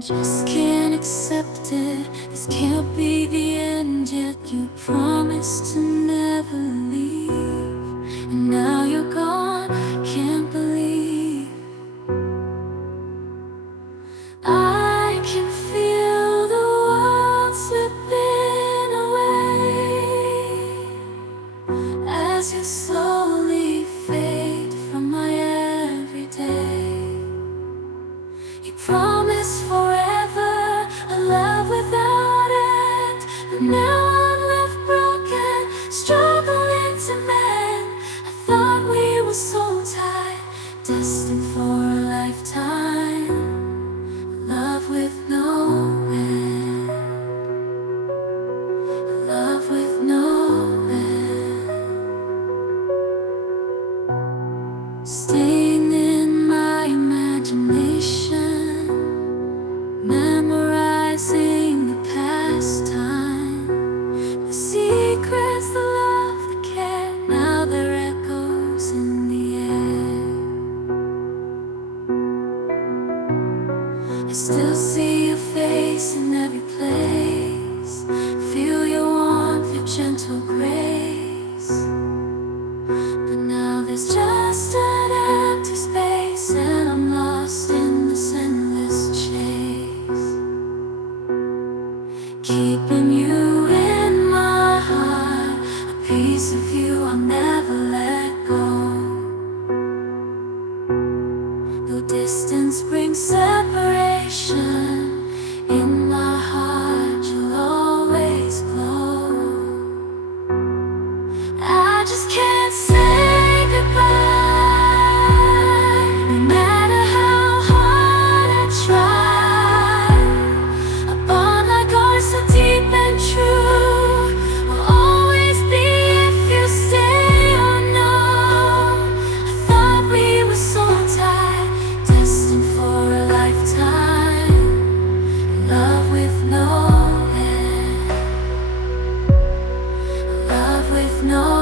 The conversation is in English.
just can't accept it. This can't be the end, yet you promised to never leave. And now you're gone, can't believe. I can feel the world slipping away as you slowly fade from my everyday. You promised forever a love without end, but now I'm left broken, struggling to mend. I thought we were so tied, destined for a lifetime, love with no end, love with no end. Staying in my imagination, memorizing the past time, the secrets, the love, the care. Now they're echoes in the air. I still see your face in every place, feel your warmth, your gentle grace. But now there's just an empty space, and I'm lost in this endless chase, keeping you in my heart, a piece of you I'll never let go. Though distance brings separation, in my heart you'll always glow. I just can't say goodbye, no matter how hard I try. A bond like ours, so deep and true, will always be if you stay or no. I thought we were so tied, destined for a lifetime, love with no end, love with no